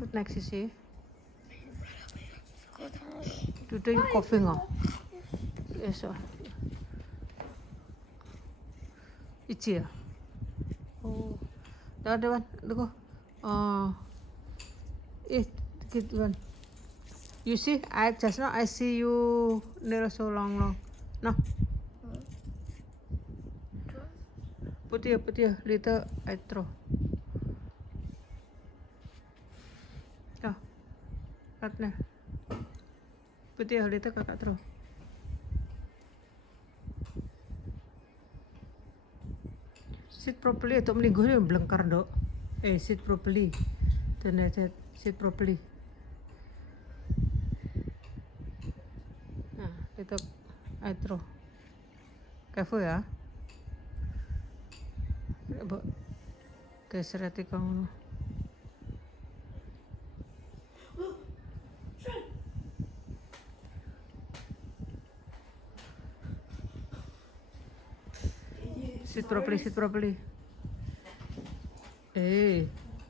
Good night, Sissy. You doing coughing? Yes, sir. Itchy. Oh, the other one. Look. Good one. You see, just now I see you near so long. No. Put here, little I throw. Oh, partner. Put here, little kakak throw. Sit properly, atau melingkuh ni belengkar dok. Sit properly. Sit properly. Nah, itu I throw. Careful ya. Geser hati kamu. Sit properly.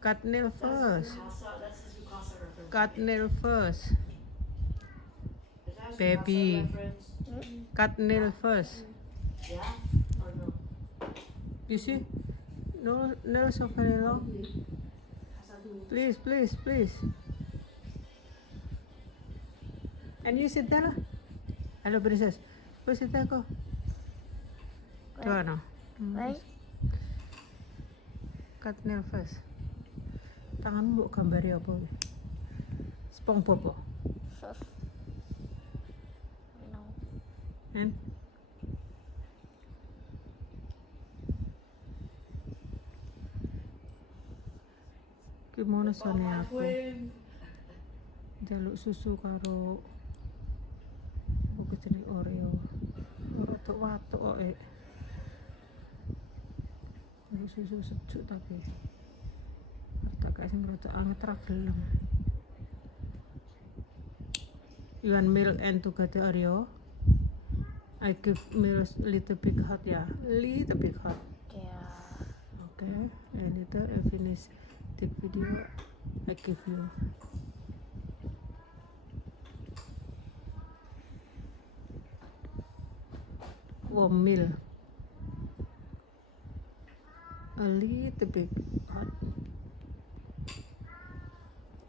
Cut nail first. Baby. Cut nail first. Yeah or no? You see? No nails so very long. Please. And you sit there. Hello, princess. Go sit there, go. Coba no. Right? Cut nail first. Tanganmu gambarnya apa? SpongeBob. No. And gimana soalnya aku jaluk susu karo aku jeneng Oreo rotok watuk kok susu sejuk tapi tak kayak sing rotok anget ra gelem. You want milk and together Oreo? I give milk little bit hot ya, little bit hot. Yeah. Okay, and later I finish the video. I give you. Warm milk. A little bit hot.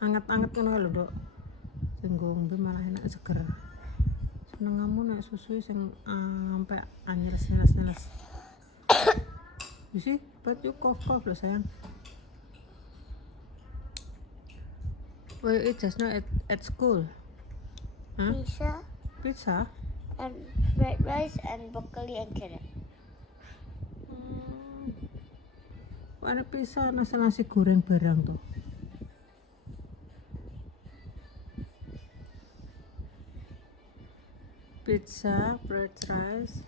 Anget-anget ngono lho, Dok. Sing ngombe malah enak seger. Seneng kamu nek susu sing sampai anyres-nyres. You see, but you cough lho sayang. Well, you eat just now at school? Huh? Pizza? And fried rice and broccoli and carrot. Ada pizza nasi goreng barang tuh. Pizza, fried rice,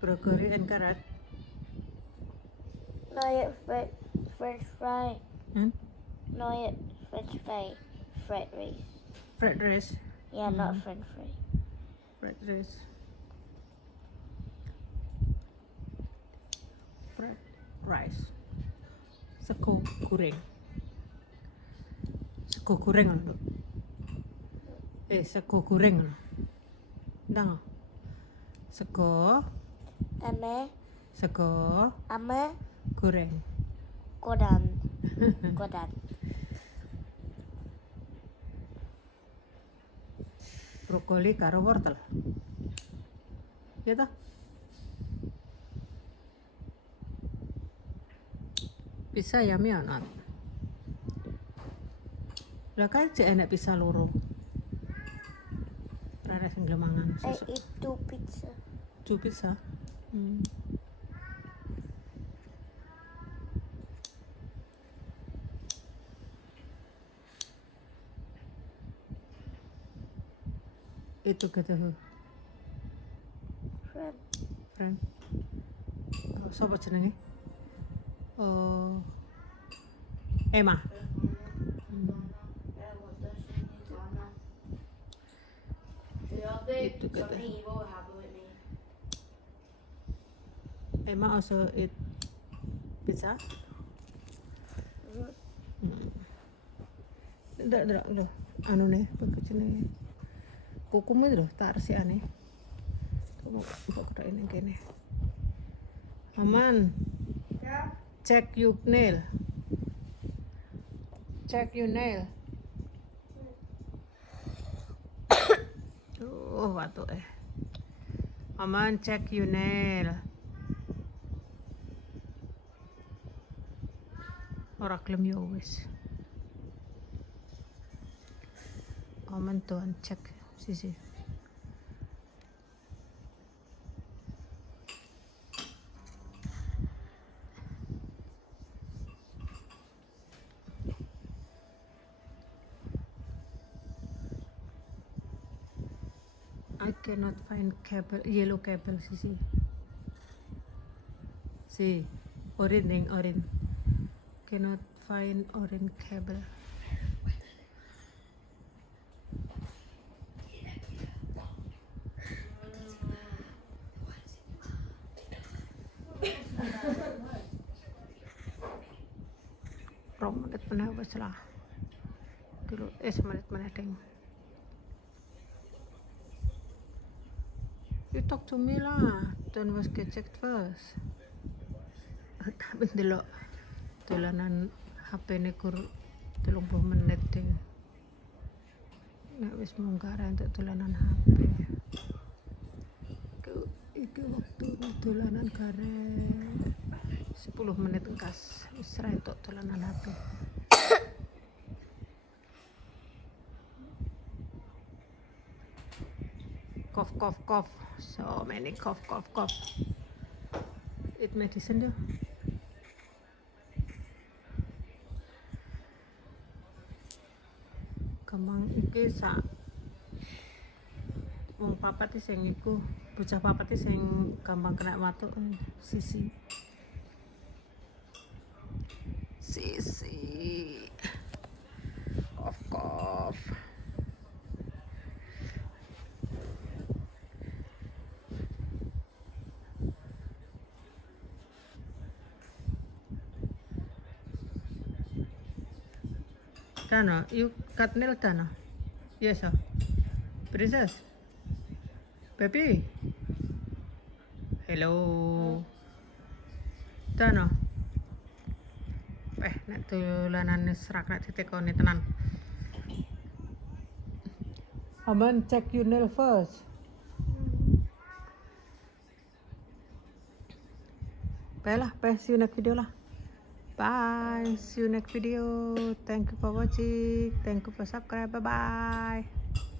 broccoli and carrot. Not yet French fry. Not yet French fry. Fried rice. Fried rice. Yeah, not French fry. Fried rice. Fried rice. Sego goreng. Sego goreng lho. Sego goreng lho. Ndang. Sego. Sego. Goreng. Godan. Brokoli karo wortel. Ya toh? Pizza yummy or not? Lah kan cek enak pizza loro. Rara sing gelem mangan. I eat 2 pizza. 2 pizza. Itu gitu. Friend. Sopo jenenge? Emma. Itu kata. Emma also eat pizza. Ndak lho. Anu nih, bagusnya kukumu itu lho, tak resik aneh. Kok kok ini kene. Aman. Check your nail. Check your nail. Oh, batuk Aman, check your nail. Ora klem yo wis. Aman tuan check sisi. I cannot find cable, yellow cable sisi. See, orange. Cannot find orange cable. Menit mana lah. Dulu semenit mana deng. You talk to me lah. Don't was get checked first. Tapi dulu tulanan HP ini kur 30 menit ding. Nek wis mungkara untuk tulanan HP. Iki waktu tulanan karek 10 menit engkas wis ra entuk tulanan HP. Cough. So many cough. Eat medicine do. Kembang iki sak wong papat sing iku, bocah papat sing gampang kena watuk sisi. Cough. Dana, you cut nail Dana? Yes, sir. Princess? Baby? Hello? Dana? Nek tulanan serak nek ditekoni tenan. Aman, check your nail first. Bye, see you next video lah. Bye, see you next video. Thank you for watching. Thank you for subscribe. Bye bye.